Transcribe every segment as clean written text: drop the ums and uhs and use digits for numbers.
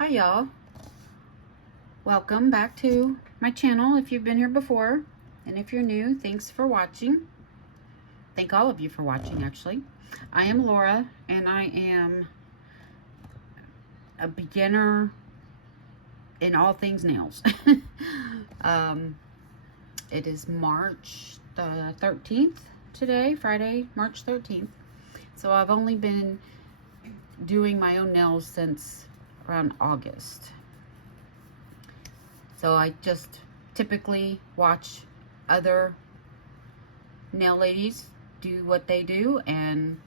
Hi y'all, welcome back to my channel if you've been here before, and if you're new, thanks for watching. Thank all of you for watching. Actually, I am Laura and I am a beginner in all things nails. It is March the 13th today, Friday, March 13th. So I've only been doing my own nails since around August. So I just typically watch other nail ladies do what they do, and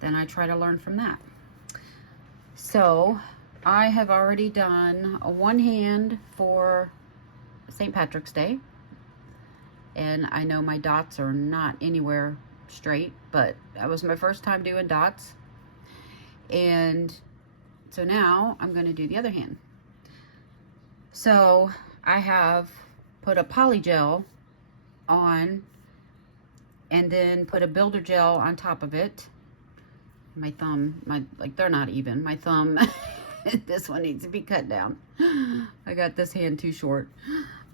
then I try to learn from that. So I have already done a one hand for St. Patrick's Day, and I know my dots are not anywhere straight, but that was my first time doing dots. And so now I'm going to do the other hand. So I have put a poly gel on and then put a builder gel on top of it. My thumb, like they're not even. My thumb, this one needs to be cut down. I got this hand too short.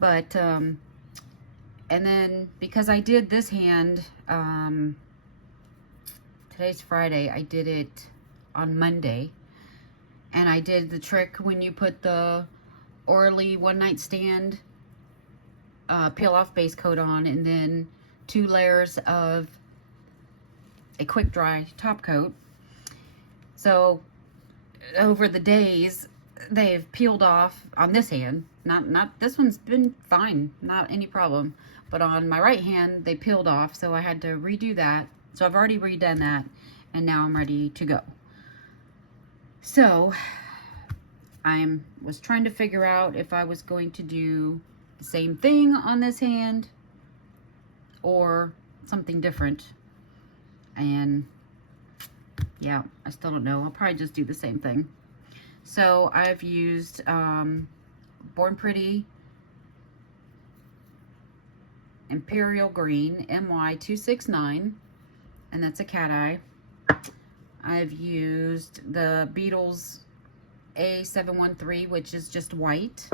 But, and then because I did this hand, today's Friday, I did it on Monday. And I did the trick when you put the Orly One Night Stand peel off base coat on, and then 2 layers of a quick dry top coat. So over the days they've peeled off on this hand. Not this one's been fine, not any problem. But on my right hand they peeled off, so I had to redo that. So I've already redone that, and now I'm ready to go. So I was trying to figure out if I was going to do the same thing on this hand or something different. And yeah, I still don't know. I'll probably just do the same thing. So I've used Born Pretty Imperial Green MY269, and that's a cat eye. I've used the Beetles A713, which is just white.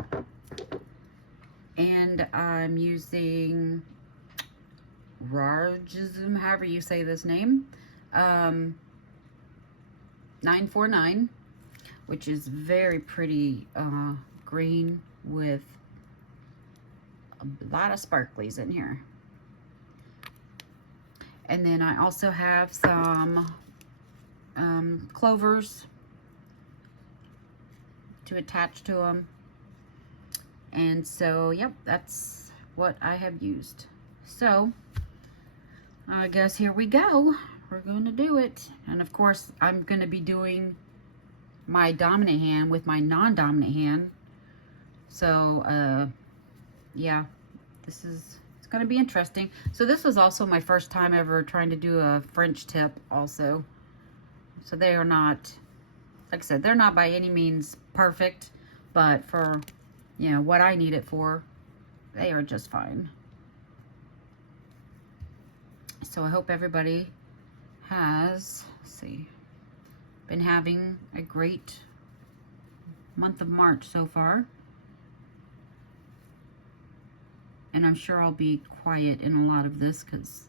And I'm using Rargism, however you say this name, 949, which is very pretty green with a lot of sparklies in here. And then I also have some clovers to attach to them. And so, yep, that's what I have used. So I guess here we go. We're going to do it. And of course, I'm going to be doing my dominant hand with my non-dominant hand. So, yeah, it's going to be interesting. So this was also my first time ever trying to do a French tip also. So they are not, like I said, they're not by any means perfect, but for, you know, what I need it for, they are just fine. So I hope everybody has, let's see, been having a great month of March so far. And I'm sure I'll be quiet in a lot of this because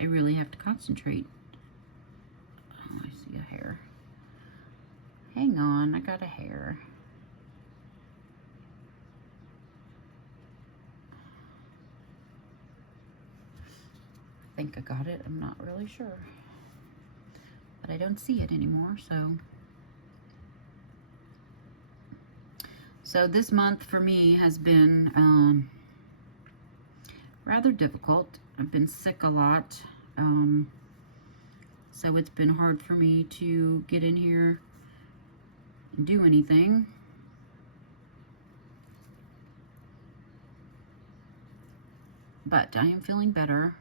I really have to concentrate. Oh, I see a hair. Hang on, I got a hair. I think I got it. I'm not really sure. But I don't see it anymore, so this month for me has been rather difficult. I've been sick a lot. So it's been hard for me to get in here and do anything. But I am feeling better.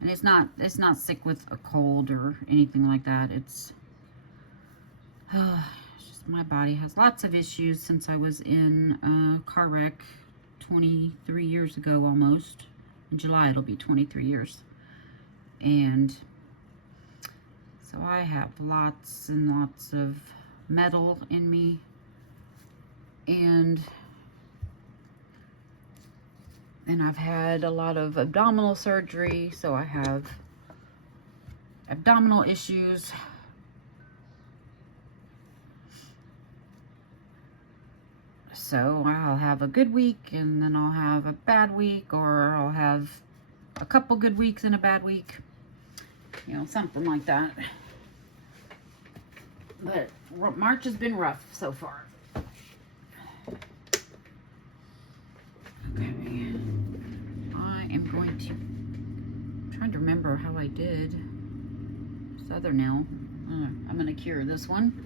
And it's not sick with a cold or anything like that. It's just my body has lots of issues since I was in a car wreck 23 years ago almost. In July it'll be 23 years. And so I have lots and lots of metal in me. And I've had a lot of abdominal surgery, so I have abdominal issues. So I'll have a good week, and then I'll have a bad week, or I'll have a couple good weeks and a bad week. You know, something like that. But March has been rough so far. Okay. I am going to... I'm trying to remember how I did this other nail. I'm going to cure this one.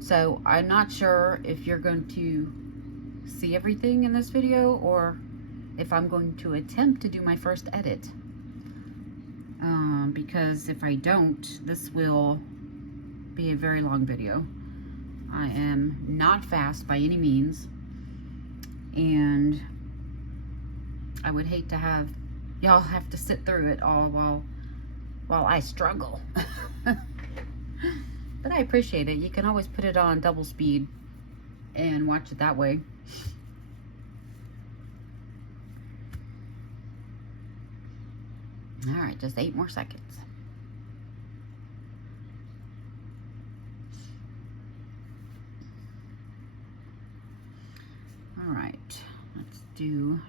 So I'm not sure if you're going to see everything in this video or if I'm going to attempt to do my first edit. Because if I don't, this will be a very long video. I am not fast by any means, and I would hate to have y'all have to sit through it all while I struggle. But I appreciate it. You can always put it on double speed and watch it that way. All right, just 8 more seconds. All right, let's do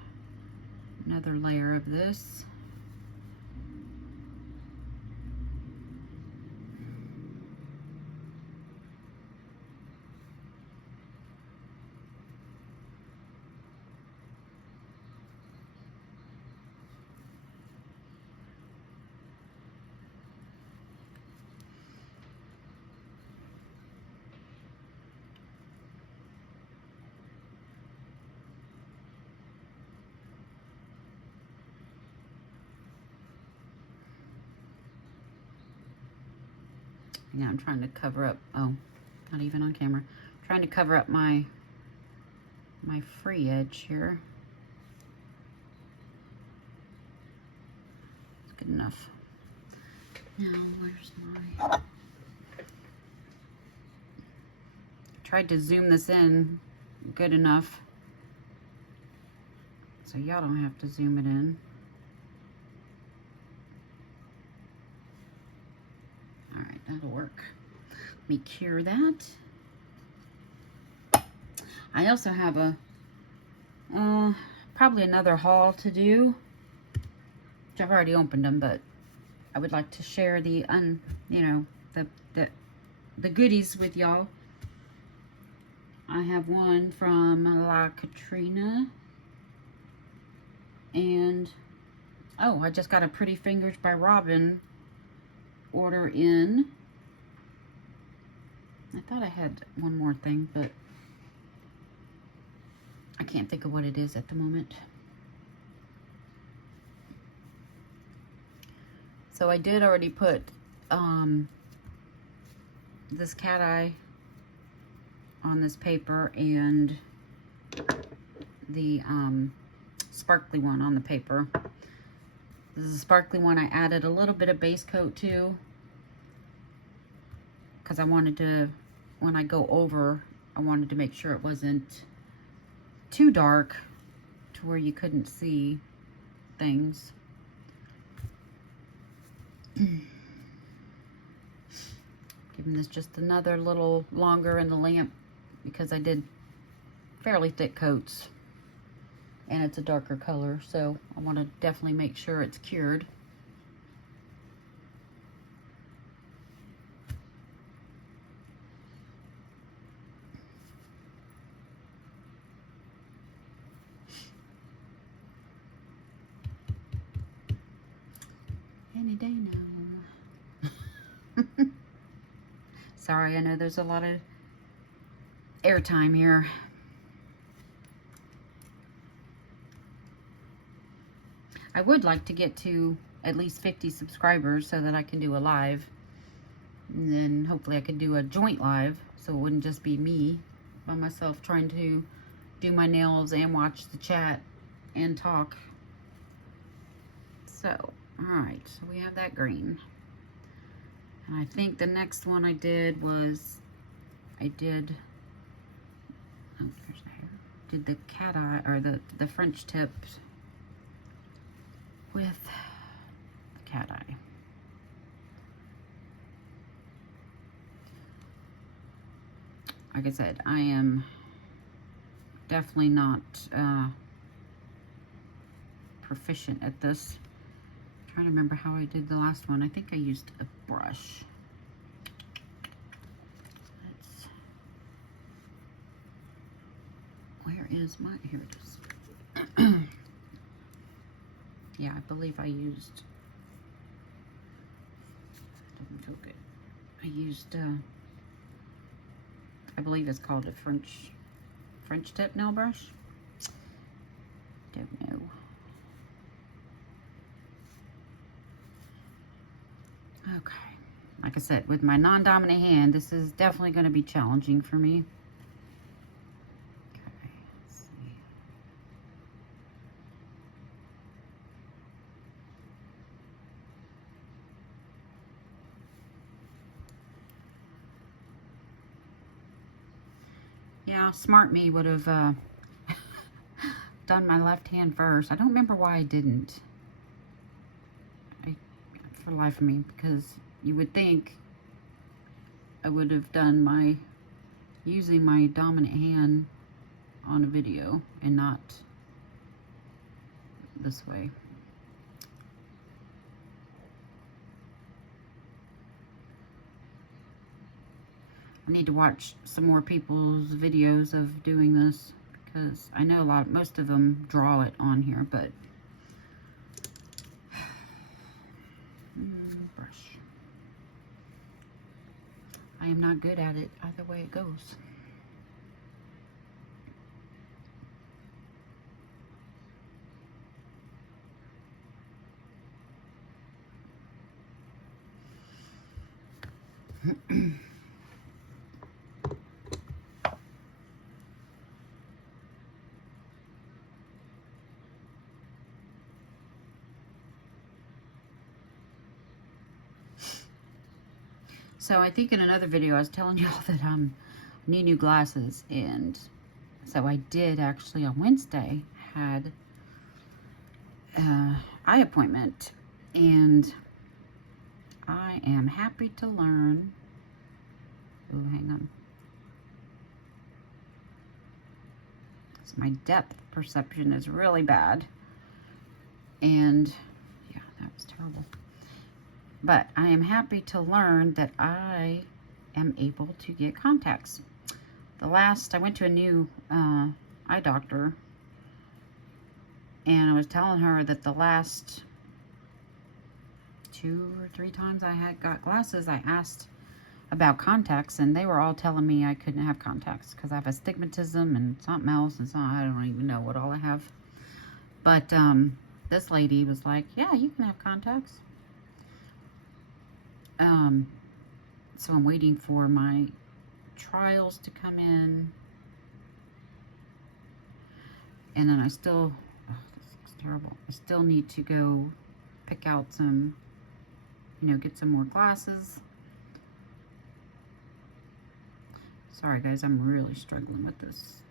another layer of this. Yeah, I'm trying to cover up, oh, not even on camera. I'm trying to cover up my free edge here. It's good enough. Now, where's my... Tried to zoom this in good enough so y'all don't have to zoom it in. All right, that'll work. Let me cure that. I also have a probably another haul to do, which I've already opened them, but I would like to share the the goodies with y'all. I have one from La Katrina, and oh, I just got a Pretty Fingers by Robin order in. I thought I had one more thing, but I can't think of what it is at the moment. So I did already put this cat eye on this paper and the sparkly one on the paper. This is a sparkly one. I added a little bit of base coat to, because I wanted to, when I go over, I wanted to make sure it wasn't too dark to where you couldn't see things. Giving this just another little longer in the lamp because I did fairly thick coats and it's a darker color, so I want to definitely make sure it's cured. Any day now. Sorry, I know there's a lot of airtime here. I would like to get to at least 50 subscribers so that I can do a live. And then hopefully I could do a joint live so it wouldn't just be me by myself trying to do my nails and watch the chat and talk. So, alright, so we have that green. And I think the next one I did was, oh, there's the hair. Did the cat eye, or the French tips with the cat eye. Like I said, I am definitely not proficient at this. I'm trying to remember how I did the last one. I think I used a brush. Where is my, here it is. Yeah, I believe I used, doesn't feel good. I used, I believe it's called a French tip nail brush. Don't know. Okay. Like I said, with my non-dominant hand, this is definitely going to be challenging for me. Okay, let's see. Yeah, smart me would have done my left hand first. I don't remember why I didn't. For the life of me, because you would think I would have done my, using my dominant hand on a video and not this way. I need to watch some more people's videos of doing this, because I know most of them draw it on here, but brush. I am not good at it either way it goes. So I think in another video I was telling y'all that I need new glasses, and so I did actually on Wednesday had eye appointment, and I am happy to learn. Oh, hang on. So my depth perception is really bad, and yeah, that was terrible. But I am happy to learn that I am able to get contacts. I went to a new eye doctor, and I was telling her that the last 2 or 3 times I had got glasses, I asked about contacts, and they were all telling me I couldn't have contacts because I have astigmatism and something else, and I don't even know what all I have. But this lady was like, yeah, you can have contacts. So I'm waiting for my trials to come in, and then I still, oh, this looks terrible. I still need to go pick out some, get some more glasses. Sorry guys, I'm really struggling with this.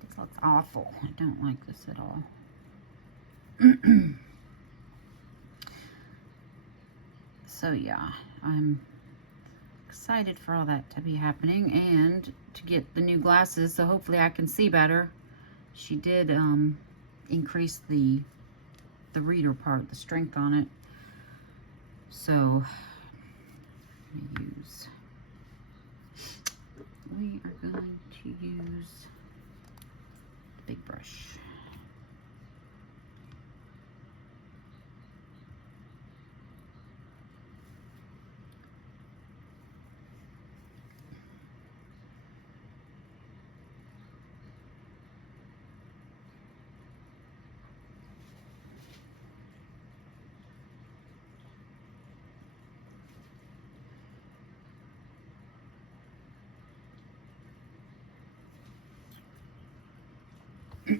This looks awful. I don't like this at all. So yeah, I'm excited for all that to be happening and to get the new glasses, so hopefully I can see better. She did increase the reader part, the strength on it. So we are going to use the big brush. Yeah,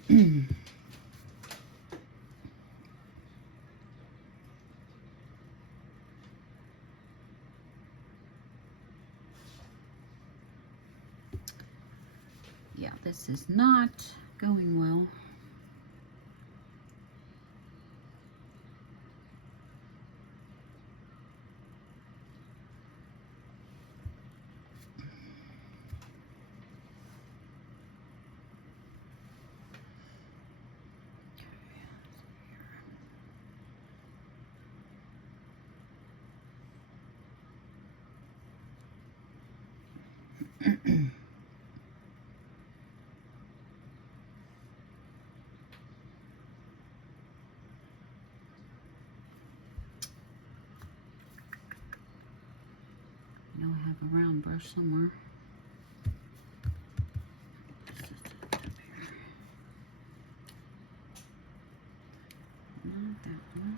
this is not going well. I know I have a round brush somewhere. Not that one.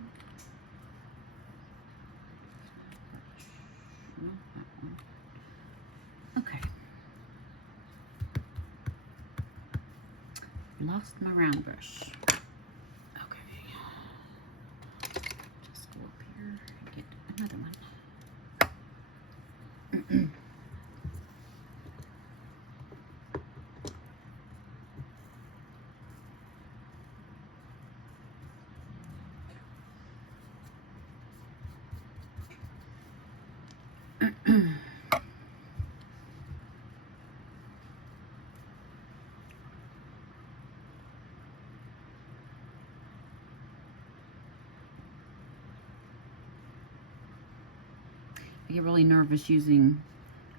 Not that one. Okay. Lost my round brush. Okay. Just go up here and get another one. I get really nervous using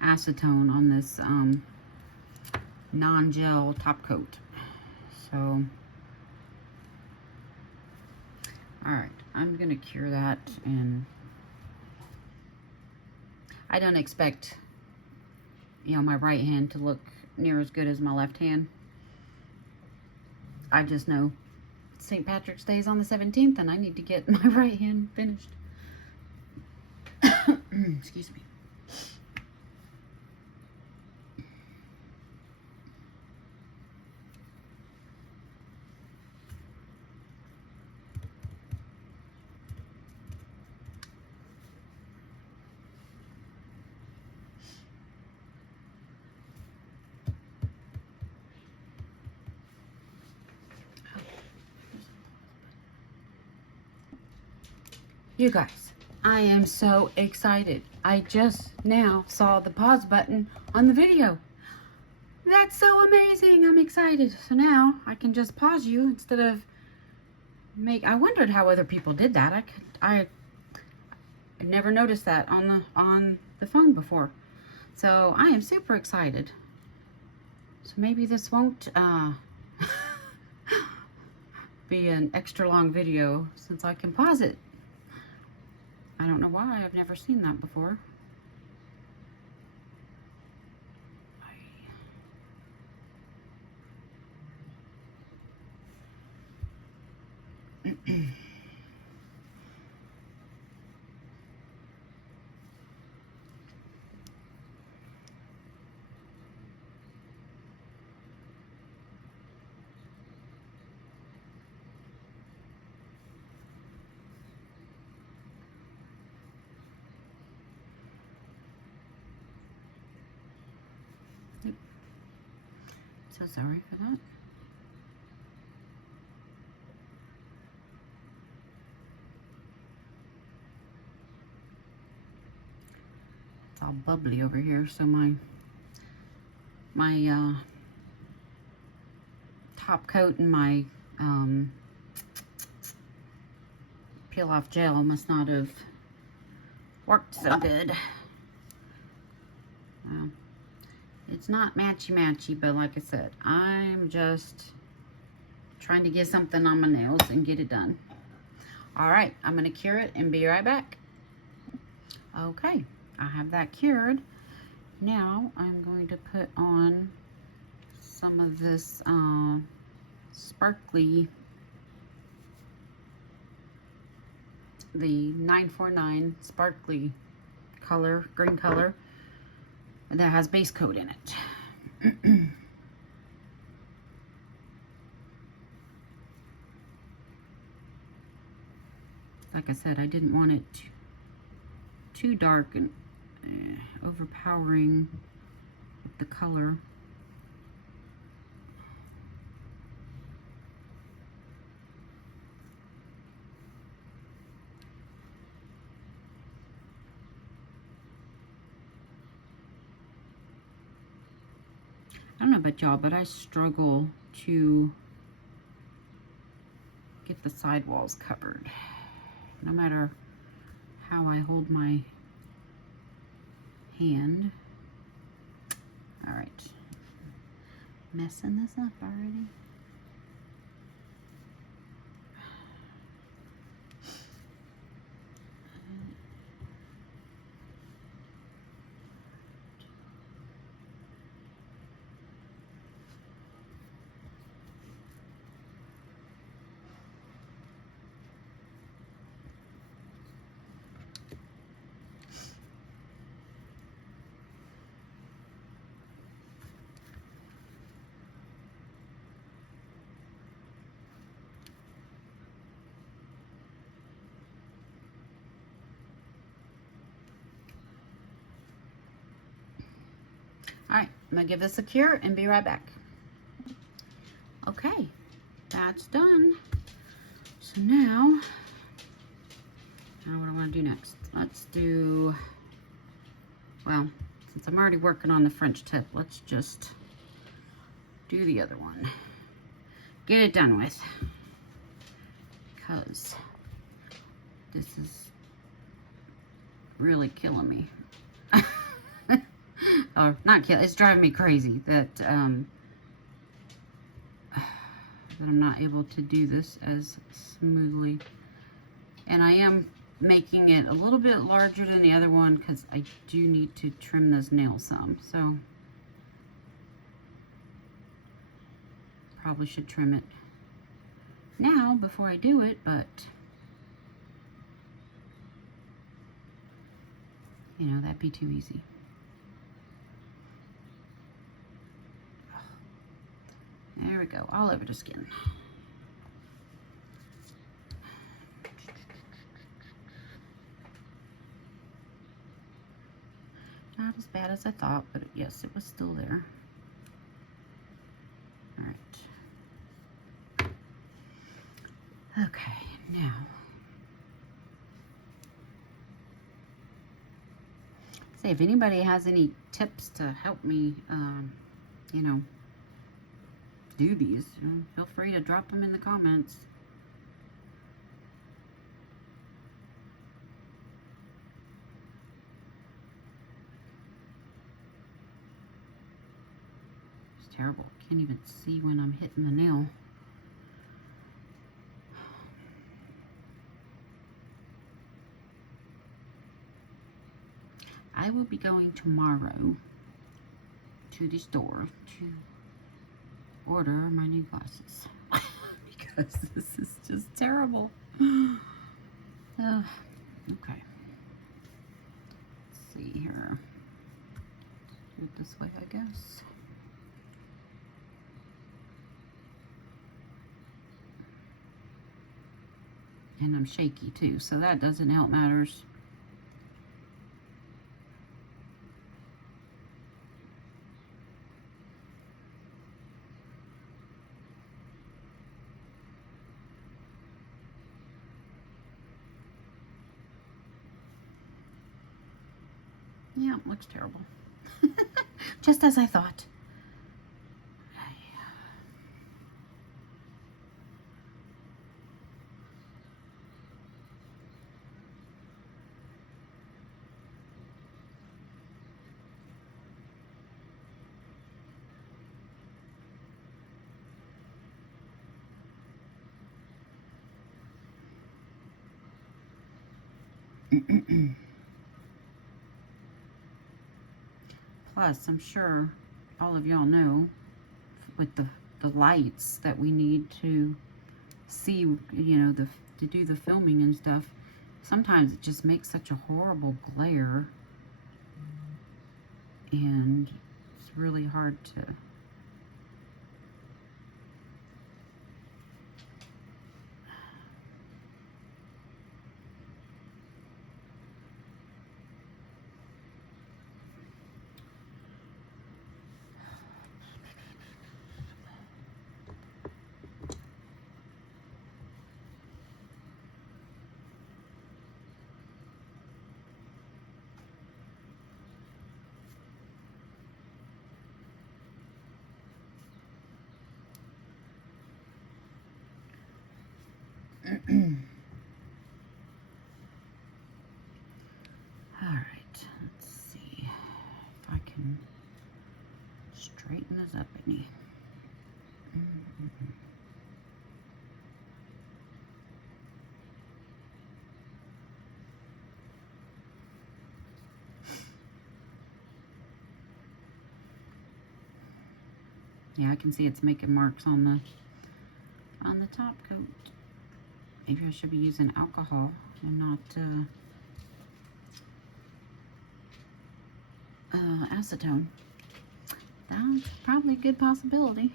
acetone on this non-gel top coat. So, alright, I'm going to cure that, and I don't expect, you know, my right hand to look near as good as my left hand. I just know St. Patrick's Day is on the 17th, and I need to get my right hand finished. Excuse me. You guys, I am so excited. I just now saw the pause button on the video. That's so amazing. I'm excited. So now I can just pause you instead of I wondered how other people did that. I never noticed that on the phone before. So I am super excited. So maybe this won't be an extra long video since I can pause it. I don't know why. I've never seen that before. So sorry for that. It's all bubbly over here, so my top coat and my peel off gel must not have worked so good. Well, it's not matchy-matchy, but like I said, I'm just trying to get something on my nails and get it done. Alright, I'm going to cure it and be right back. Okay, I have that cured. Now I'm going to put on some of this sparkly, the 949 sparkly color, green color, that has base coat in it. Like I said, I didn't want it too dark and overpowering with the color. I don't know about y'all, but I struggle to get the sidewalls covered. No matter how I hold my hand. All right. Messing this up already. All right, I'm gonna give this a cure and be right back. Okay, that's done. So now what I want to do next? Let's do, well, since I'm already working on the French tip, let's just do the other one. Get it done with. Because this is really killing me. Or not killing, it's driving me crazy that I'm not able to do this as smoothly. And I am making it a little bit larger than the other one because I do need to trim those nails some. So probably should trim it now before I do it, but you know, that'd be too easy. There we go, all over the skin. Not as bad as I thought, but yes, it was still there. All right. Okay, now. Say, if anybody has any tips to help me, you know, do these, feel free to drop them in the comments. It's terrible. Can't even see when I'm hitting the nail. I will be going tomorrow to the store to order my new glasses because this is just terrible. Okay. Let's see here. Do it this way, I guess. And I'm shaky too, so that doesn't help matters. Yeah, it looks terrible. Just as I thought. Plus, I'm sure all of y'all know with the lights that we need to see, you know, to do the filming and stuff, sometimes it just makes such a horrible glare, and it's really hard to up any. Yeah, I can see it's making marks on the top coat. Maybe I should be using alcohol and not acetone. That's probably a good possibility.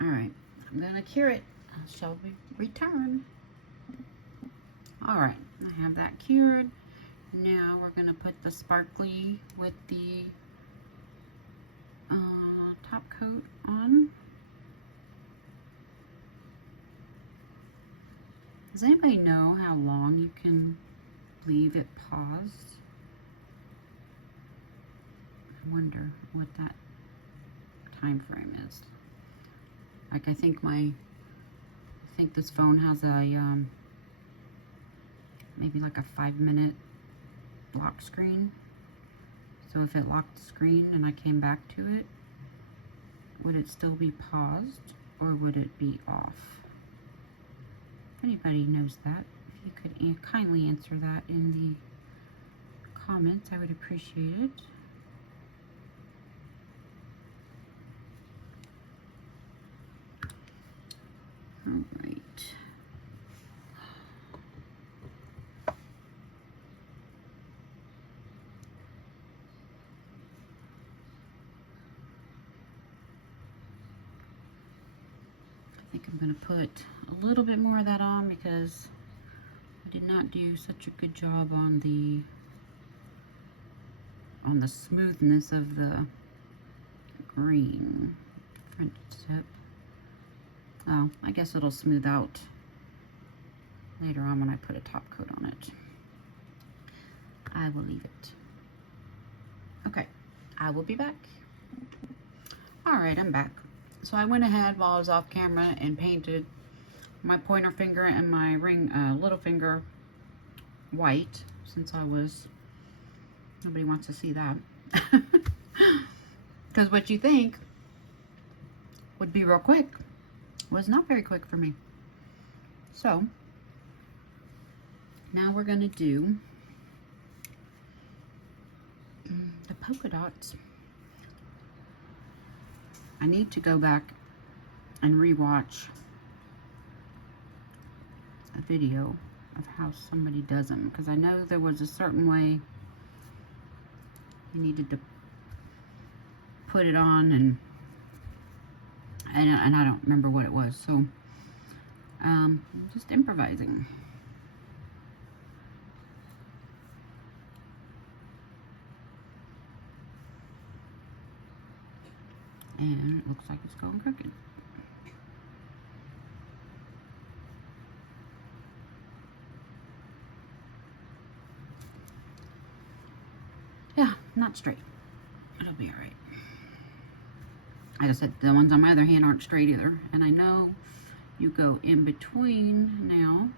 All right, I'm gonna cure it. Shall we return? All right, I have that cured. Now we're gonna put the sparkly with the top coat on. Does anybody know how long you can leave it paused? I wonder what that time frame is. Like I think this phone has a maybe like a 5-minute lock screen. So if it locked the screen and I came back to it, would it still be paused or would it be off? If anybody knows that, if you could kindly answer that in the comments, I would appreciate it. All right. I think I'm going to put a little bit more of that on because I did not do such a good job on the smoothness of the green front tip. Oh, I guess it'll smooth out later on when I put a top coat on it. I will leave it. Okay, I will be back. All right, I'm back. So I went ahead while I was off camera and painted my pointer finger and my little finger white, since nobody wants to see that. Because what you think would be real quick was not very quick for me. So now we're gonna do the polka dots. I need to go back and rewatch a video of how somebody does them, because I know there was a certain way you needed to put it on, and I don't remember what it was, so I'm just improvising. And it looks like it's going crooked. Yeah, not straight. It'll be all right. Like I said, the ones on my other hand aren't straight either. And I know you go in between now.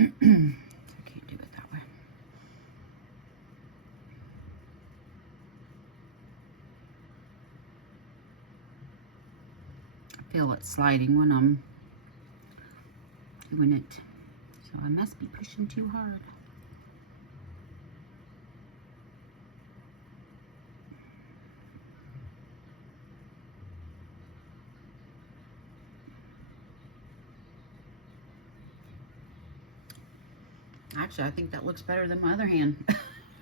I can't do it that way. I feel it sliding when I'm doing it. So I must be pushing too hard. Actually, I think that looks better than my other hand.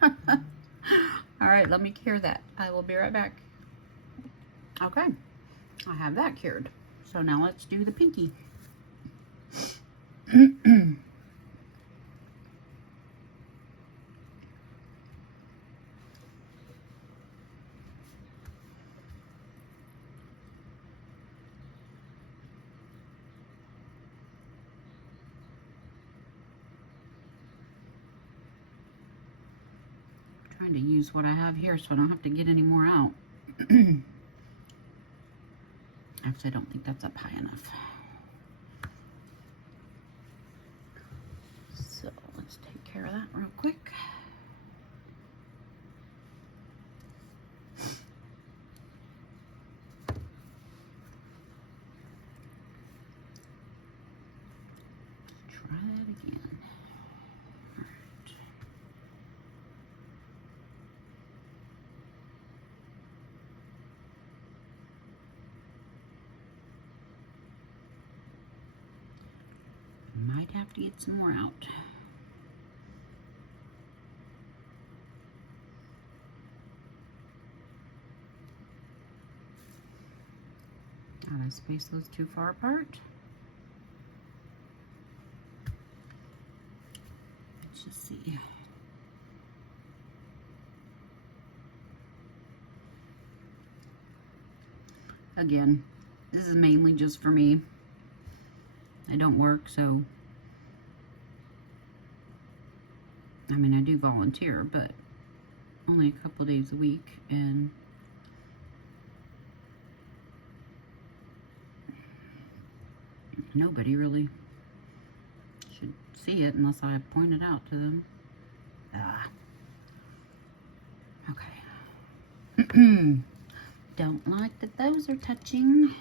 All right, let me cure that. I will be right back. Okay, I have that cured. So now let's do the pinky. Trying to use what I have here so I don't have to get any more out. Actually, I don't think that's up high enough. So let's take care of that real quick. Try that again. All right. Might have to get some more out. Did I space those too far apart? Let's just see. Again, this is mainly just for me. I don't work, so I mean, I do volunteer, but only a couple days a week, and nobody really should see it unless I point it out to them. Okay. Don't like that those are touching.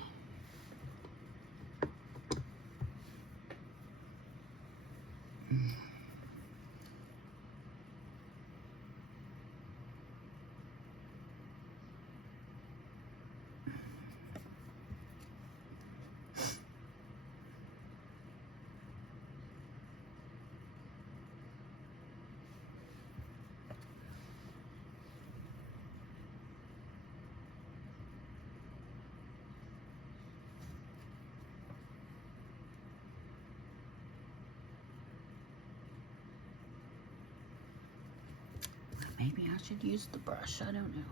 Maybe I should use the brush, I don't know.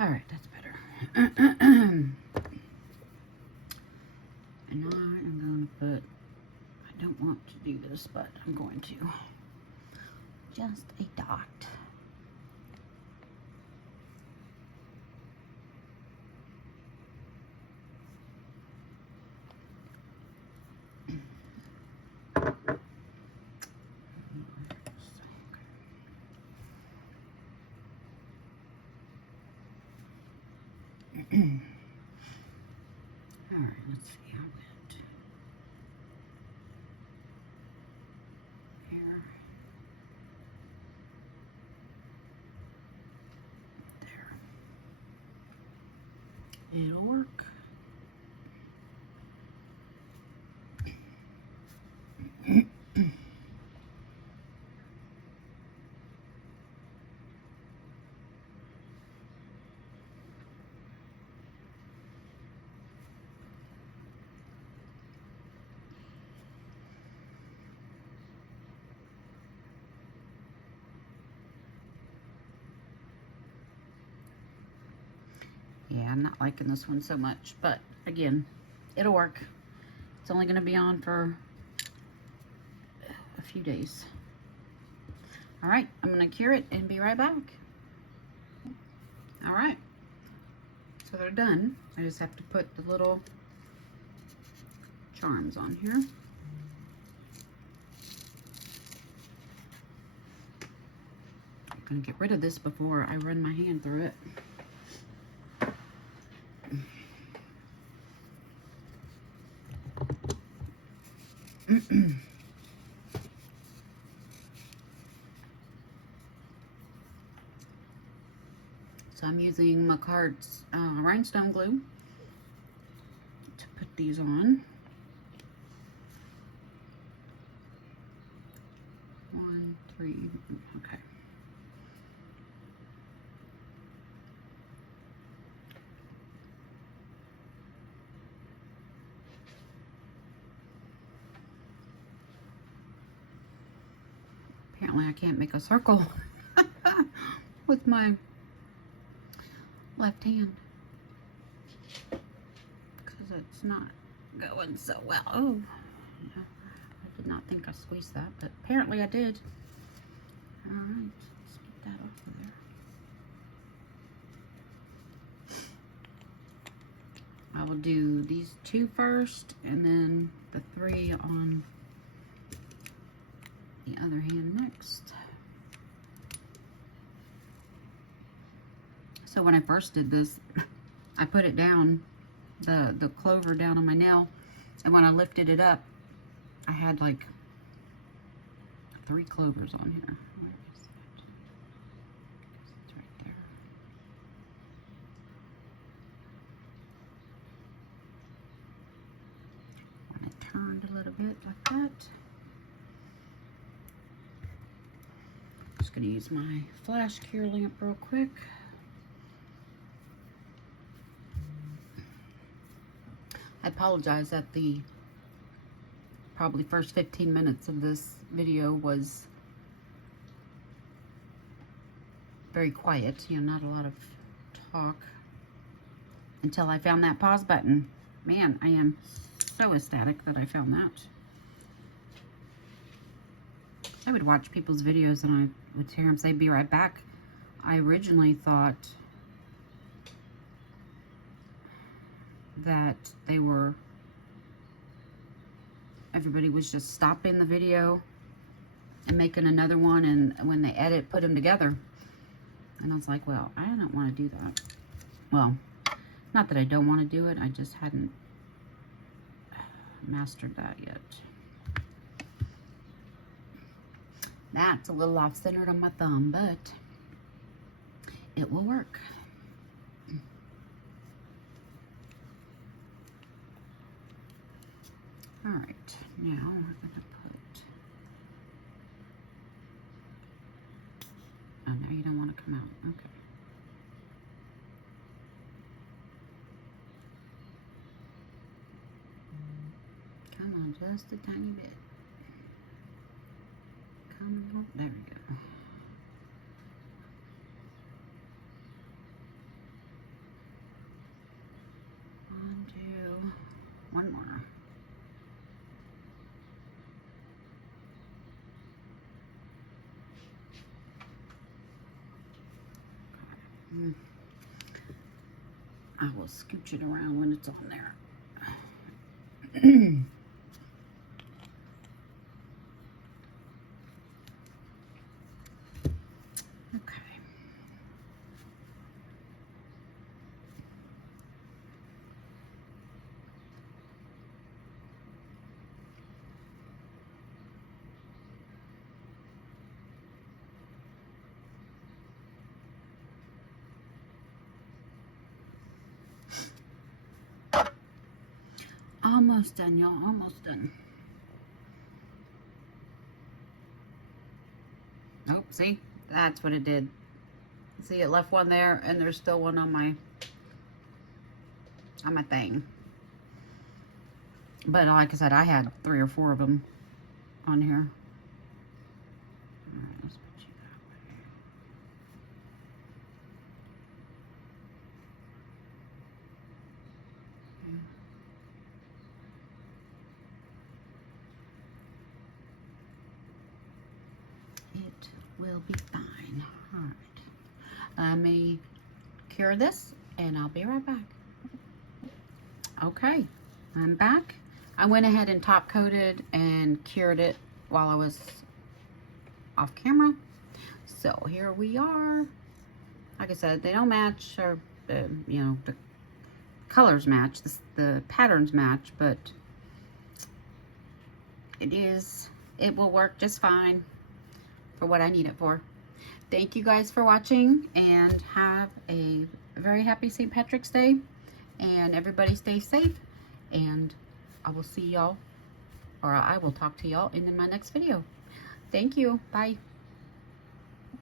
All right, that's better. And now I'm going to put, I don't want to do this, but I'm going to, just a dot. All right, let's see how it here, there. It'll work. Yeah, I'm not liking this one so much, but again, it'll work. It's only going to be on for a few days. All right, I'm going to cure it and be right back. All right, so they're done. I just have to put the little charms on here. I'm going to get rid of this before I run my hand through it. So I'm using Makart's rhinestone glue to put these on. 1, 3, okay. Apparently I can't make a circle with my left hand because it's not going so well. Oh, yeah, I did not think I squeezed that, but apparently I did. All right, let's get that off of there. I will do these 2 first and then the 3 on the other hand next. So when I first did this, I put it down, the clover down on my nail, and when I lifted it up, I had like 3 clovers on here. Where is that? It's right there. When I turned a little bit like that. Just gonna use my flash cure lamp real quick. I apologize that the probably first 15 minutes of this video was very quiet, you know, not a lot of talk until I found that pause button. Man, I am so ecstatic that I found that. I would watch people's videos and I would hear them say, "Be right back." I originally thought that everybody was just stopping the video and making another one, and when they edit, put them together. And I was like, well, I don't want to do that. Well, not that I don't want to do it, I just hadn't mastered that yet. That's a little off-centered on my thumb, but it will work. All right, now we're gonna put, oh, no, you don't want to come out, okay. Come on, just a tiny bit. Come on, there we go. One more. I will scooch it around when it's on there. Okay. Almost done, y'all. Almost done. Oh, see? That's what it did. See, it left one there, and there's still one on my thing. But like I said, I had 3 or 4 of them on here. All right, let's put you that way. It will be fine. All right. Let me cure this, and I'll be right back. Okay, I'm back. I went ahead and top coated and cured it while I was off camera. So here we are. Like I said, they don't match, or you know, the colors match, the patterns match, but it will work just fine for what I need it for. Thank you guys for watching, and have a very happy St. Patrick's Day, and everybody stay safe, and I will see y'all, or I will talk to y'all in my next video. Thank you. Bye.